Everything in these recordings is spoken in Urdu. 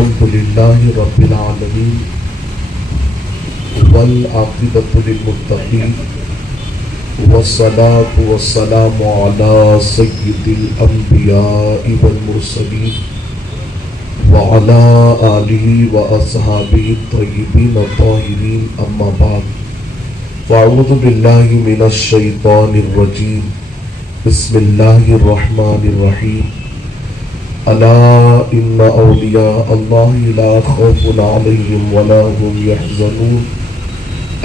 الحمدللہ رب العالمین والعاقبۃ للمتقین والصلاة والسلام علی سید الانبیاء والمرسلین وعلی آلہ واصحابہ الطیبین الطاہرین اما بعد فاعوذ باللہ من الشیطان الرجیم بسم اللہ الرحمن الرحیم الا ان اولیاء اللہ لا خوف علیہم ولا هم يحزنون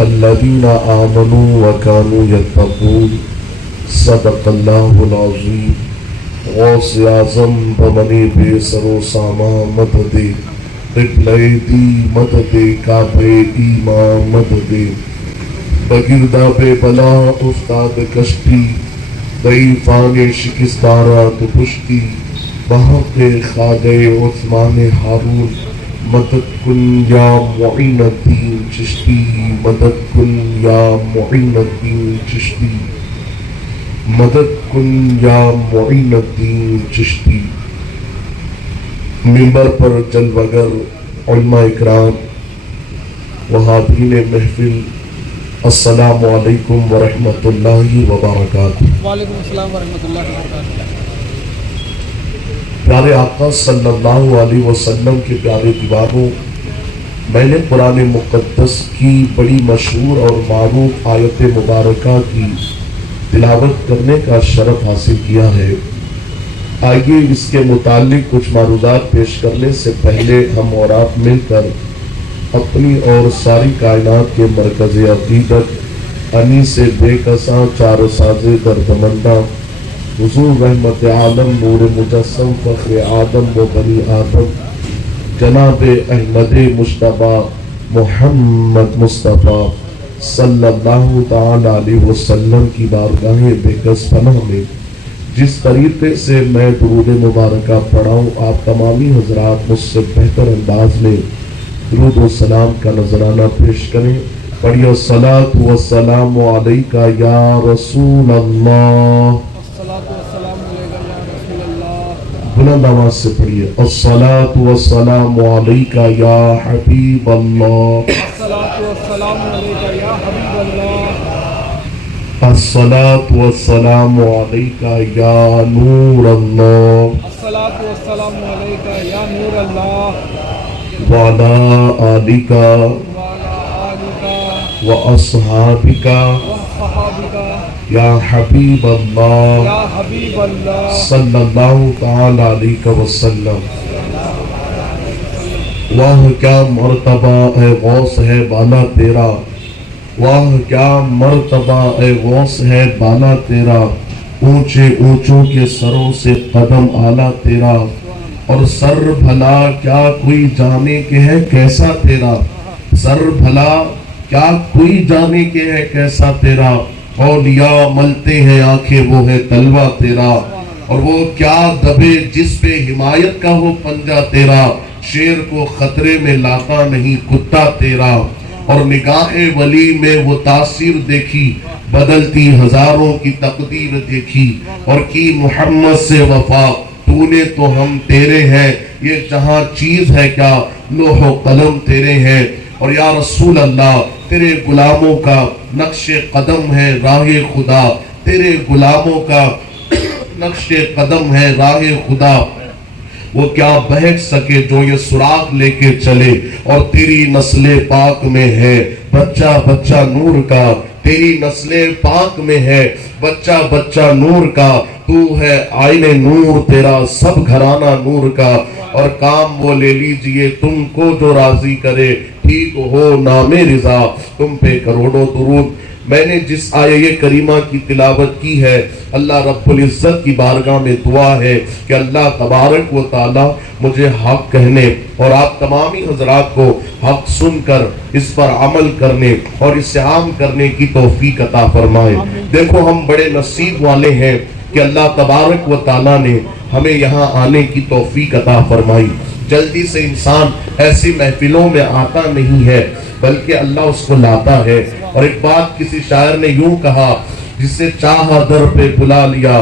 الذین آمنوا وكانوا يتقون صدق اللہ العظیم۔ غوث اعظم بمنی بے سر و ساما مدد قبلہ دی مدد کعبہ ایمان مدد بگردہ بے بلا استاد کشتی ضعیفان شکستارہ تو پشتی بحق خواجہ عثمان ہارون مدد کن یا معین الدین چشتی مدد کن یا معین الدین چشتی مدد کن یا معین الدین چشتی۔ منبر پر جلوگر علماء اکرام و حاضرین محفل، السلام علیکم ورحمۃ اللہ وبرکاتہ۔ وعلیکم السلام ورحمۃ اللہ وبرکاتہ۔ پیارے آقا صلی اللہ علیہ وسلم کے پیارے دیوانوں، میں نے قرآن مقدس کی بڑی مشہور اور معروف آیت مبارکہ کی تلاوت کرنے کا شرف حاصل کیا ہے۔ آئیے اس کے متعلق کچھ معروضات پیش کرنے سے پہلے ہم اور آپ مل کر اپنی اور ساری کائنات کے مرکز عقیدت انیس بے کساں چار ساز دردمندہ حضور رحمت عالم نور مجسم فخر آدم و بنی آدم جناب احمد مجتبیٰ محمد مصطفیٰ صلی اللہ تعالی علیہ وسلم کی بارگاہ بےکس پناہ میں جس طریقے سے میں درود مبارکہ پڑھاؤں، آپ تمامی حضرات مجھ سے بہتر انداز میں درود و سلام کا نذرانہ پیش کریں۔ پڑھیے الصلاۃ والسلام علیکہ یا رسول اللہ، بلند آواز سے پڑھیے الصلاۃ والسلام علیکہ یا حبیب اللہ، الصلاۃ والسلام علیکہ یا حبیب اللہ، الصلاۃ والسلام علیکہ یا نور اللہ، الصلاۃ والسلام علیکہ یا نور اللہ، وعلی آلکہ وعلی آلکہ واصحابکہ وصحابکہ یا حبیب اللہ یا حبیب اللہ صلی اللہ تعالی علیہ وسلم۔ واہ کیا مرتبہ اے غوث ہے بالا تیرا، واہ کیا مرتبہ اے غوث ہے بالا تیرا، اونچے اونچوں کے سروں سے قدم اعلیٰ تیرا، اور سر بھلا کیا کوئی جانے کے ہے کیسا تیرا، سر بھلا کیا کوئی جانے کے ہے کیسا تیرا، اولیاء ملتے ہیں آنکھیں وہ ہے تلوہ تیرا، اور وہ کیا دبے جس پہ حمایت کا ہو پنجہ تیرا، شیر کو خطرے میں لاتا نہیں کتا تیرا، اور نگاہ ولی میں وہ تاثیر دیکھی بدلتی ہزاروں کی تقدیر دیکھی، اور کی محمد سے وفا تو نے تو ہم تیرے ہیں، یہ جہاں چیز ہے کیا لوح و قلم تیرے ہیں، اور یا رسول اللہ تیرے غلاموں کا نقش قدم ہے راہ خدا، تیرے غلاموں کا نقش قدم ہے راہ خدا، وہ کیا بہک سکے جو یہ سراغ لے کے چلے، اور تیری نسل پاک میں ہے بچہ بچہ نور کا، تیری نسل پاک میں ہے بچہ بچہ نور کا، تو ہے آئین نور تیرا سب گھرانہ نور کا، اور کام وہ لے لیجئے تم کو جو راضی کرے، ٹھیک ہو نام رضا تم پہ کروڑوں درود۔ میں نے جس آیہ کریمہ کی تلاوت کی ہے، اللہ رب العزت کی بارگاہ میں دعا ہے کہ اللہ تبارک و تعالی مجھے حق کہنے اور آپ تمامی حضرات کو حق سن کر اس پر عمل کرنے اور اسے عام کرنے کی توفیق عطا فرمائے۔ دیکھو ہم بڑے نصیب والے ہیں کہ اللہ تبارک و تعالی نے ہمیں یہاں آنے کی توفیق عطا فرمائی۔ جلدی سے انسان ایسی محفلوں میں آتا نہیں ہے بلکہ اللہ اس کو لاتا ہے۔ اور ایک بات کسی شاعر نے یوں کہا، جسے چاہا در پہ بلا لیا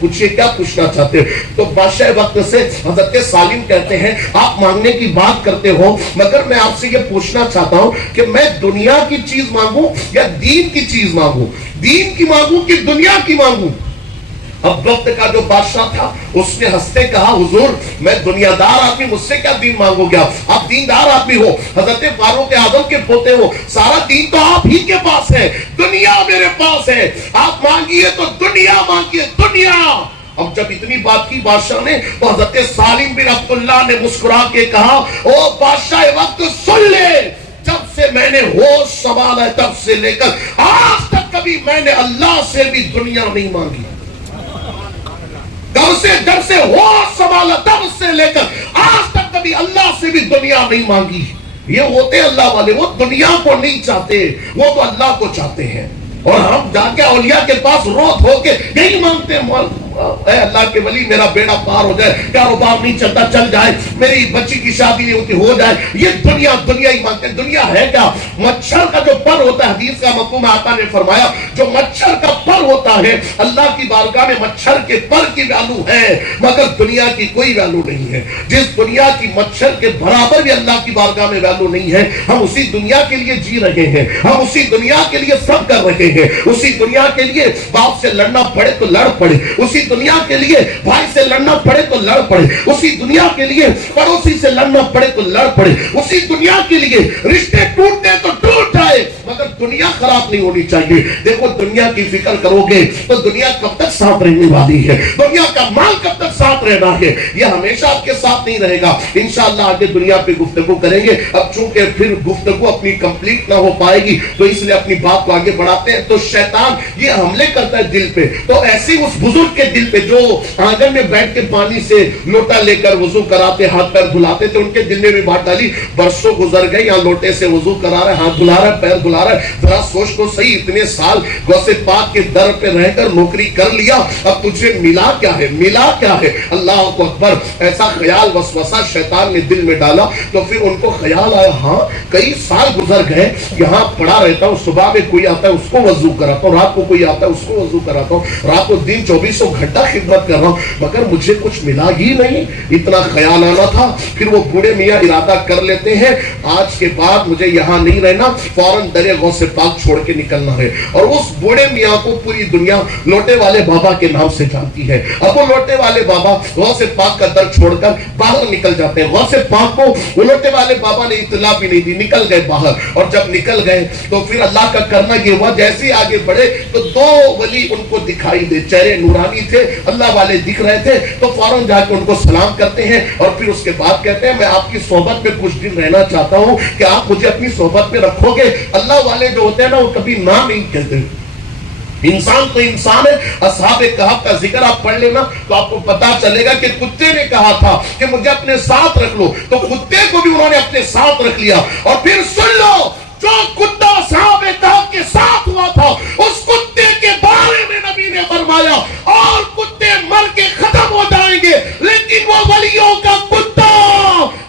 پوچھئے کیا پوچھنا چاہتے ہیں؟ تو بادشاہ وقت سے حضرت سالم کہتے ہیں آپ مانگنے کی بات کرتے ہو مگر میں آپ سے یہ پوچھنا چاہتا ہوں کہ میں دنیا کی چیز مانگوں یا دین کی چیز مانگوں، دین کی مانگوں کہ دنیا کی مانگوں؟ اب وقت کا جو بادشاہ تھا اس نے ہنستے کہا حضور میں دنیا دار آدمی، مجھ سے کیا دین مانگو گے آپ دیندار آدمی ہو، حضرت فاروق اعظم کے پوتے ہو، سارا دین تو آپ ہی کے پاس ہے، دنیا میرے پاس ہے، آپ مانگیے تو دنیا مانگیے، دنیا۔ اب جب اتنی بات کی بادشاہ نے تو حضرت سالم بن عبداللہ نے مسکرا کے کہا او بادشاہ وقت سن لے، جب سے میں نے ہوش سنبھالا ہے تب سے لے کر آج تک کبھی میں نے اللہ سے بھی دنیا نہیں مانگی، جب سے ہوش سنبھالا تب سے لے کر آج تک کبھی اللہ سے بھی دنیا نہیں مانگی۔ یہ ہوتے اللہ والے، وہ دنیا کو نہیں چاہتے، وہ تو اللہ کو چاہتے ہیں، اور ہم جا کے اولیاء کے پاس روت ہو کے یہی مانگتے ہیں اے اللہ کے ولی میرا بیڑا پار ہو جائے، کاروبار نہیں چلتا چل جائے، میری بچی کی شادی نہیں ہوتی ہو جائے، یہ دنیا دنیا ہی مانگتے ہیں۔ دنیا ہے کیا؟ مچھر کا جو پر ہوتا ہے، حدیث کا مفہوم آقا نے فرمایا جو مچھر کا پر ہوتا ہے اللہ کی بارگاہ میں مچھر کے پر کی ویلو ہے مگر دنیا کی کوئی ویلو نہیں ہے۔ جس دنیا کی مچھر کے برابر بھی اللہ کی بارگاہ میں ویلو نہیں ہے، ہم اسی دنیا کے لیے جی رہے ہیں، ہم اسی دنیا کے لیے سب کر رہے ہیں، اسی دنیا کے لیے باپ سے لڑنا پڑے تو لڑ پڑے، اسی دنیا کے لیے بھائی سے لڑنا پڑے تو لڑ پڑے، اسی دنیا کے لیے پڑوسی سے لڑنا پڑے تو لڑ پڑے، اسی دنیا کے لیے رشتے ٹوٹتے تو ٹوٹ جائے مگر دنیا خراب نہیں ہونی چاہیے۔ دیکھو دنیا کی فکر کرو گے تو دنیا کب تک ساتھ رہنے والی ہے، دنیا کا مال کب تک ساتھ رہنا ہے، یہ ہمیشہ آپ کے ساتھ نہیں رہے گا۔ انشاءاللہ آگے دنیا پہ گفتگو کریں گے، اب چونکہ پھر گفتگو اپنی کمپلیٹ نہ ہو پائے گی تو اس لیے اپنی بات کو آگے بڑھاتے ہیں۔ تو شیطان یہ حملے کرتا ہے دل پہ، تو ایسی اس بزرگ کے دل پہ جو آنگن میں بیٹھ کے پانی سے لوٹا لے کر وضو کراتے ہاتھ پیر دھلاتے تھے، ان کے دل میں بھی بات ڈالی برسوں گزر گئے، یہاں لوٹے سے وضو کرا رہا ہے، ہاتھ دھلا رہا ہے، پیر دھلا رہا ہے، ذرا سوچ تو صحیح اتنے سال غوث پاک کے در پہ رہ کر نوکری کر لیا، اب تجھے ملا کیا ہے، ملا کیا ہے؟ اللہ اکبر، ایسا خیال وسوسہ شیطان نے دل میں ڈالا تو پھر ان کو خیال آیا ہاں کئی سال گزر گئے، یہاں پڑا رہتا ہوں، صبح میں کوئی آتا ہے اس کو وضو کراتا ہوں، رات کو کوئی آتا ہے اس کو وضو کراتا ہوں، رات کو دن 24 گھنٹہ خدمت کر رہا ہوں مگر مجھے کچھ ملا ہی نہیں، اتنا خیال آنا تھا۔ پھر وہ بوڑھے میاں ارادہ کر لیتے ہیں آج کے بعد مجھے یہاں نہیں رہنا، فوراً درے غوث پاک چھوڑ کے نکلنا ہے، اور اس بوڑھے میاں کو پوری دنیا لوٹے والے بابا کے نام سے جانتی ہے۔ اب وہ لوٹے والے بابا غوث پاک کا در چھوڑ کر باہر نکل جاتے ہیں، غوث پاک کو وہ لوٹے والے بابا نے اطلاع بھی نہیں دی، نکل گئے باہر، اور جب نکل گئے تو پھر اللہ کا کرنا یہ ہوا جیسے آگے بڑھے تو دو ولی ان کو دکھائی دے، چہرے نورانی تھے، اللہ والے دکھ رہے تھے، تو فوراً جا کے ان کو سلام کرتے ہیں اور پھر اس کے بعد کہتے ہیں میں آپ کی صحبت میں کچھ دن رہنا چاہتا ہوں کہ آپ مجھے اپنی صحبت میں رکھو گے۔ اللہ والے جو ہوتے ہیں نا وہ کبھی نہ نہیں کہتے، انسان تو انسان ہے۔ اصحاب کہف کا ذکر آپ پڑھ لینا تو آپ کو پتا چلے گا کہ کتے نے کہا تھا کہ مجھے اپنے ساتھ رکھ لو، تو کتے کو بھی انہوں نے اپنے ساتھ رکھ لیا۔ اور پھر سن لو جو کتا اصحاب کہف کے ساتھ ہوا تھا اس کتے کے بارے میں نبی نے فرمایا اور کتے مر کے ختم ہو جائیں گے لیکن وہ ولیوں کا کتا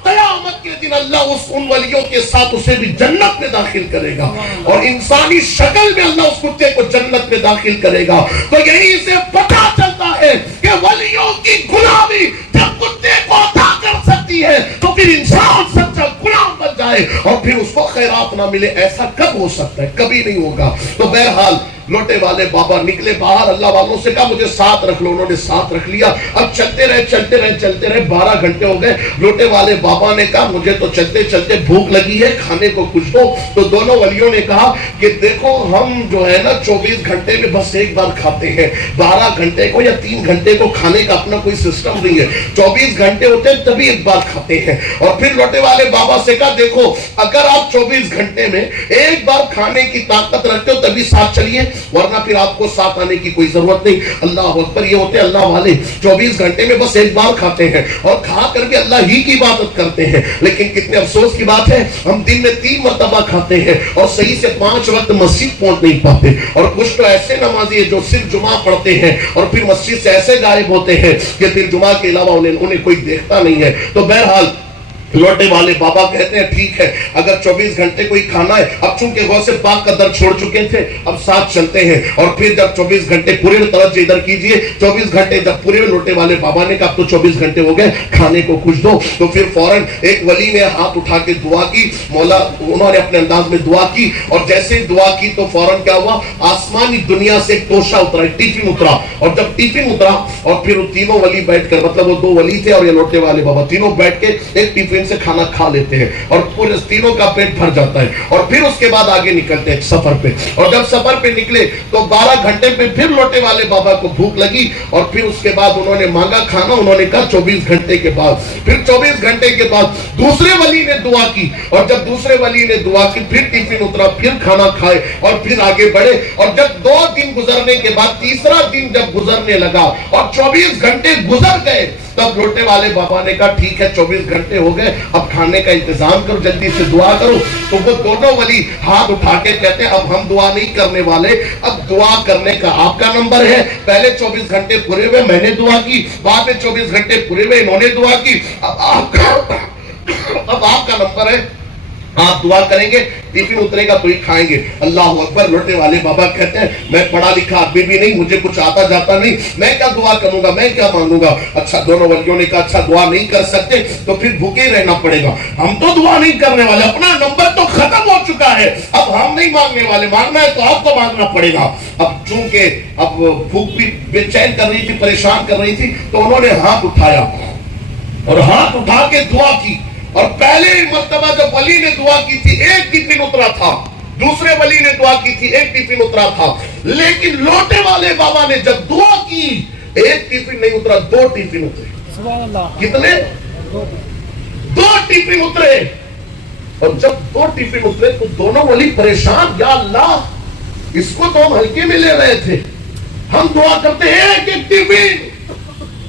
قیامت کے دن اللہ ان ولیوں کے ساتھ اسے بھی جنت میں داخل کرے گا، اور انسانی شکل میں اللہ اس کتے کو جنت میں داخل کرے گا۔ تو یہی سے پتا چلتا ہے کہ ولیوں کی غلامی جب کتے کو عطا کر سکتی ہے تو پھر انسان سچا غلام بن جائے اور پھر اس کو خیرات نہ ملے، ایسا کب ہو سکتا ہے؟ کبھی نہیں ہوگا۔ تو بہرحال لوٹے والے بابا نکلے باہر، اللہ والوں سے کہا مجھے ساتھ رکھ لو، انہوں نے ساتھ رکھ لیا۔ اب چلتے رہے 12 گھنٹے ہو گئے، لوٹے والے بابا نے کہا مجھے تو چلتے چلتے بھوک لگی ہے، کھانے کو کچھ دو۔ تو دونوں ولیوں نے کہا کہ دیکھو ہم جو ہے نا 24 گھنٹے میں بس ایک بار کھاتے ہیں، 12 گھنٹے کو یا 3 گھنٹے کو کھانے کا اپنا کوئی سسٹم نہیں ہے، 24 گھنٹے ہوتے ہیں تبھی ایک بار کھاتے ہیں۔ اور پھر لوٹے والے بابا سے کہا دیکھو اگر آپ 24 گھنٹے میں ایک بار کھانے کی طاقت رکھتے ہو تبھی ساتھ چلیے، ورنہ پھر آپ کو ساتھ آنے کی کوئی ضرورت نہیں۔ اللہ اکبر، یہ ہوتے اللہ والے 24 گھنٹے میں بس ایک بار کھاتے ہیں اور کھا کر بھی اللہ ہی کی عبادت کرتے ہیں۔ لیکن کتنے افسوس کی بات ہے ہم دن میں 3 مرتبہ کھاتے ہیں اور صحیح سے 5 وقت مسجد پہنچ نہیں پاتے، اور کچھ تو ایسے نمازی ہیں جو صرف جمعہ پڑھتے ہیں اور پھر مسجد سے ایسے غائب ہوتے ہیں کہ پھر جمعہ کے علاوہ انہیں کوئی دیکھتا نہیں ہے۔ تو بہرحال لوٹے والے بابا کہتے ہیں ٹھیک ہے اگر 24 گھنٹے کوئی کھانا ہے, اب چونکہ غوث پاک کا در چھوڑ چکے تھے اب ساتھ چلتے ہیں, اور پھر جب 24 گھنٹے پورے, توجہ ادھر کیجئے, 24 گھنٹے جب پورے, لوٹے والے بابا نے کہا اب تو 24 گھنٹے ہو گئے, کھانے کو کچھ دو. تو پھر فوراً ایک ولی نے ہاتھ اٹھا کے دعا کی, مولا انہوں نے اپنے انداز میں دعا کی, اور جیسے دعا کی تو فوراً کیا ہوا, آسمانی دنیا سے ایک توشہ اترا, ایک ٹیفن اترا, اور جب ٹیفن اترا اور پھر وہ تینوں ولی بیٹھ کر, مطلب وہ 2 ولی تھے اور یہ لوٹے والے بابا, تینوں بیٹھ کے ایک ٹیفن سے کھانا کھا لیتے ہیں اور پورے تینوں کا پیٹ بھر جاتا ہے, اور پھر اس کے بعد آگے نکلتے ہیں سفر پہ, اور جب سفر پہ نکلے تو 12 گھنٹے پہ پھر لوٹے والے بابا کو بھوک لگی, اور پھر اس کے بعد انہوں نے مانگا کھانا, انہوں نے کہا 24 گھنٹے کے بعد. پھر 24 گھنٹے کے بعد دوسرے ولی نے دعا کی, اور جب دوسرے ولی نے دعا کی پھر ٹیفن اترا, پھر کھانا کھائے اور پھر آگے بڑھے, اور جب 2 دن گزرنے کے بعد تیسرا دن جب گزرنے لگا اور 24 گھنٹے گزر گئے, تب لوٹے والے بابا نے کہا ٹھیک ہے 24 گھنٹے ہو گئے, اب کھانے کا انتظام کرو, جلدی سے دعا کرو. تو وہ دونوں ولی ہاتھ اٹھا کے کہتے ہیں اب ہم دعا نہیں کرنے والے, اب دعا کرنے کا آپ کا نمبر ہے, پہلے 24 گھنٹے پورے ہوئے میں نے دعا کی, بعد میں 24 گھنٹے پورے ہوئے انہوں نے دعا کی, اب آپ کا نمبر ہے, آپ دعا کریں گے, ٹیفن اترے گا تو ہی کھائیں گے. اللہ اکبر. لوٹے والے بابا کہتے ہیں میں پڑھا لکھا آدمی بھی نہیں, مجھے کچھ آتا جاتا نہیں, میں کیا دعا کروں گا, میں کیا مانگوں گا. اچھا دونوں ولیوں نے کہا اچھا دعا نہیں کر سکتے تو پھر بھوکے رہنا پڑے گا, ہم تو دعا نہیں کرنے والے, اپنا نمبر تو ختم ہو چکا ہے, اب ہم نہیں مانگنے والے, مانگنا ہے تو آپ کو مانگنا پڑے گا. اب چونکہ اب بھوک بھی بے چین کر رہی تھی, پریشان کر رہی تھی, تو انہوں نے ہاتھ اٹھایا اور ہاتھ اٹھا کے دعا کی, اور پہلے مرتبہ جب ولی نے دعا کی تھی ایک ٹیفن اترا تھا, دوسرے ولی نے دعا کی تھی ایک ٹیفن اترا تھا, لیکن لوٹے والے بابا نے جب دعا کی ایک ٹیفن نہیں اترا, 2 ٹیفن اترے. سبحان اللہ. کتنے؟ 2 ٹیفن اترے. اور جب 2 ٹیفن اترے تو دونوں ولی پریشان, یا اللہ اس کو تو ہم ہلکے میں لے رہے تھے, ہم دعا کرتے ہیں ایک ٹیفن,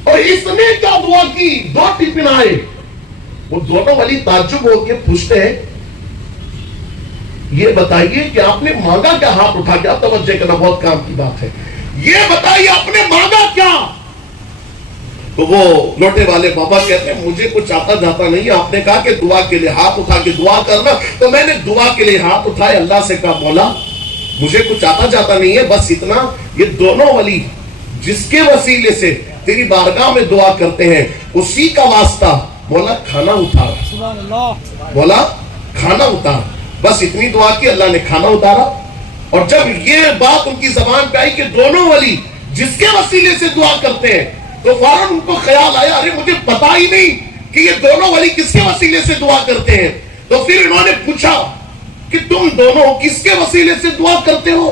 اور اس نے کیا دعا کی 2 ٹیفن آئے. وہ دونوں ولی تعجب ہو کے پوچھتے ہیں یہ بتائیے کہ آپ نے مانگا کیا, ہاتھ اٹھا کے, توجہ کرنا بہت کام کی بات ہے, یہ بتائیے آپ نے مانگا کیا. تو وہ لوٹے والے بابا کہتے ہیں مجھے کچھ آتا جاتا نہیں, آپ نے کہا کہ دعا کے لیے ہاتھ اٹھا کے دعا کرنا, تو میں نے دعا کے لیے ہاتھ اٹھائے, اللہ سے کہا مولا مجھے کچھ آتا جاتا نہیں ہے, بس اتنا, یہ دونوں ولی جس کے وسیلے سے تیری بارگاہ میں دعا کرتے ہیں اسی کا واسطہ مولا کھانا اتارا, سبحان اللہ. مولا کھانا اتارا. بس اتنی دعا کی, اللہ نے کھانا اتارا. اور جب یہ بات ان کی زبان پہ آئی کہ دونوں ولی جس کے وسیلے سے دعا کرتے ہیں, تو فوراً ان کو خیال آیا ارے مجھے پتا ہی نہیں کہ یہ دونوں ولی کس کے وسیلے سے دعا کرتے ہیں. تو پھر انہوں نے پوچھا کہ تم دونوں کس کے وسیلے سے دعا کرتے ہو.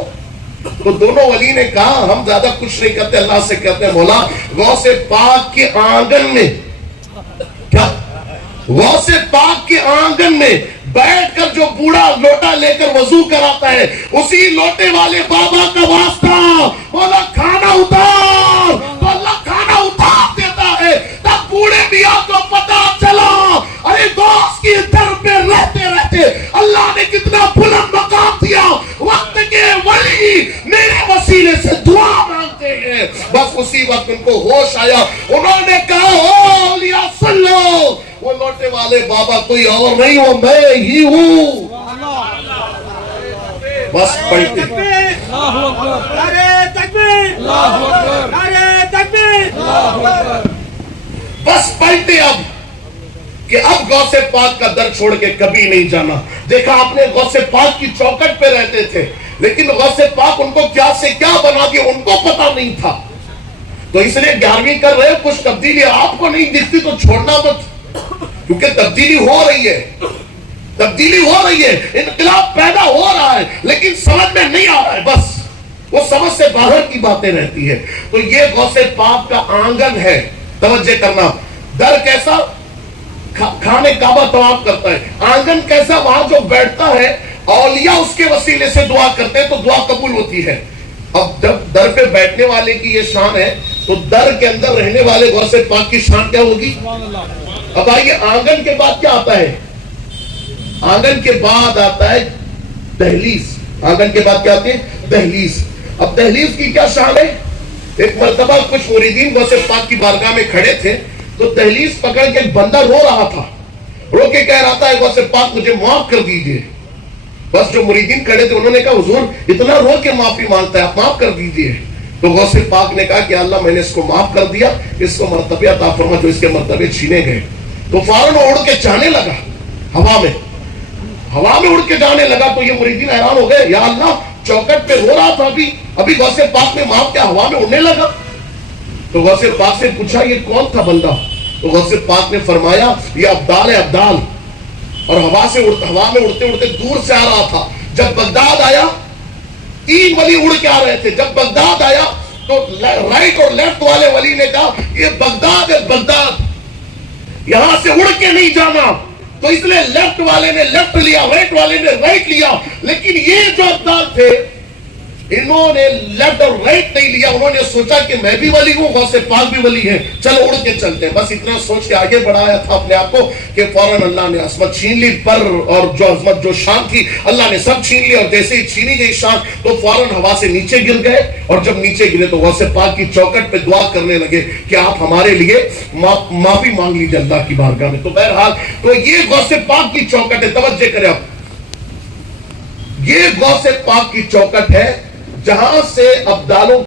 تو دونوں ولی نے کہا ہم زیادہ کچھ نہیں کرتے, اللہ سے کہتے ہیں مولا غوث پاک کے آنگن میں, کیا غوث پاک کے آنگن میں بیٹھ کر جو بوڑھا لوٹا لے کر وضو کراتا ہے اسی لوٹے والے بابا کا واسطہ مولا کھانا اتار. تو اللہ کھانا اتار دیتا ہے. تب بوڑھے میاں کو پتا چلا ارے دوست کی در پہ رہتے رہتے اللہ نے کتنا بلند مقام دیا, وقت کے ولی میرے وسیلے سے دعا مانگتے ہیں. بس اسی وقت ان کو ہوش آیا, انہوں نے کہا او اولیاء سن لو, وہ لوٹے والے بابا کوئی اور نہیں, وہ میں ہی ہوں. بس پڑھتے اللہ اکبر. نعرہ تکبیر, اللہ اکبر. نعرہ تکبیر, اللہ اکبر. بس پلٹے اب کہ اب غوث پاک کا در چھوڑ کے کبھی نہیں جانا. دیکھا آپ نے غوث پاک کی چوکٹ پہ رہتے تھے, لیکن غوث پاک ان کو کیا سے کیا بنا دیا ان کو پتا نہیں تھا. تو اس لیے 11ویں کر رہے, کچھ تبدیلی آپ کو نہیں دکھتی تو چھوڑنا مت, کیونکہ تبدیلی ہو رہی ہے, تبدیلی ہو رہی ہے, انقلاب پیدا ہو رہا ہے, لیکن سمجھ میں نہیں آ رہا ہے, بس وہ سمجھ سے باہر کی باتیں رہتی ہے. تو یہ غوث پاک کا آنگن ہے, توجہ کرنا. در کیسا, کھانے کعبہ طواف کرتا ہے, آنگن کیسا, وہاں جو بیٹھتا ہے اولیاء اس کے وسیلے سے دعا کرتے ہیں تو دعا قبول ہوتی ہے. اب جب در پہ بیٹھنے والے کی یہ شان ہے تو در کے اندر رہنے والے غوث پاک کی شان کیا ہوگی. اب آئیے آنگن کے بعد کیا آتا ہے, آنگن کے بعد آتا ہے دہلیز. آنگن کے بعد کیا آتے ہیں, دہلیز. اب دہلیز کی کیا شان ہے. ایک مرتبہ کچھ مریدین غوث پاک کی بارگاہ میں کھڑے تھے, تو دہلیز پکڑ کے ایک بندہ رو رہا تھا, رو کے کہہ رہا تھا اے غوث پاک مجھے معاف کر دیجئے. بس جو مریدین کھڑے تھے انہوں نے کہا حضور اتنا رو کے معافی مانگتا ہے آپ معاف کر دیجئے. تو غوث پاک نے کہا کہ اللہ میں نے اس کو معاف کر دیا, اس کو مرتبہ عطا فرما جو اس کے مرتبے چھینے گئے. تو فوراً اڑ کے جانے لگا ہوا میں اڑ کے جانے لگا. تو یہ مریدین حیران ہو گئے, یا اللہ چوکٹ پہ رو رہا تھا ابھی غوث پاک نے معاف کیا, ہوا میں اڑنے لگا. تو غوث پاک سے پوچھا یہ کون تھا بندہ؟ تو غوث پاک نے فرمایا یہ ابدال ہے, ابدال. اور ہوا میں اڑتے اڑتے دور سے آ رہا تھا. جب بغداد آیا 3 ولی اڑ کے آ رہے تھے. جب بغداد آیا تو رائٹ اور لیفٹ والے ولی نے کہا یہ بغداد ہے, بغداد, یہاں سے اڑ کے نہیں جانا. تو اس لیے لیفٹ والے نے لیفٹ لیا, رائٹ والے نے رائٹ لیا. لیکن یہ جو ابدال تھے انہوں نے لیفٹ اور رائٹ نہیں لیا. انہوں نے سوچا کہ میں بھی ولی ہوں, غوث پاک بھی ولی ہے, چلو اڑ کے چلتے ہیں. بس اتنا سوچ کے آگے بڑھایا تھا اپنے آپ کو کہ فوراً اللہ نے عظمت چھین لی. پر اور جو عظمت جو شان تھی اللہ نے سب چھین لی. اور جیسے ہی چھینی گئی شان تو فوراً ہوا سے نیچے گر گئے. اور جب نیچے گرے تو غوث پاک کی چوکٹ پہ دعا کرنے لگے کہ آپ ہمارے لیے معافی مانگ لیجیے اللہ کی بارگاہ میں. تو بہرحال تو یہ غوث پاک کی چوکٹ ہے. توجہ کریں اب, یہ غوث پاک کی چوکٹ ہے جہاں سے ابدالوں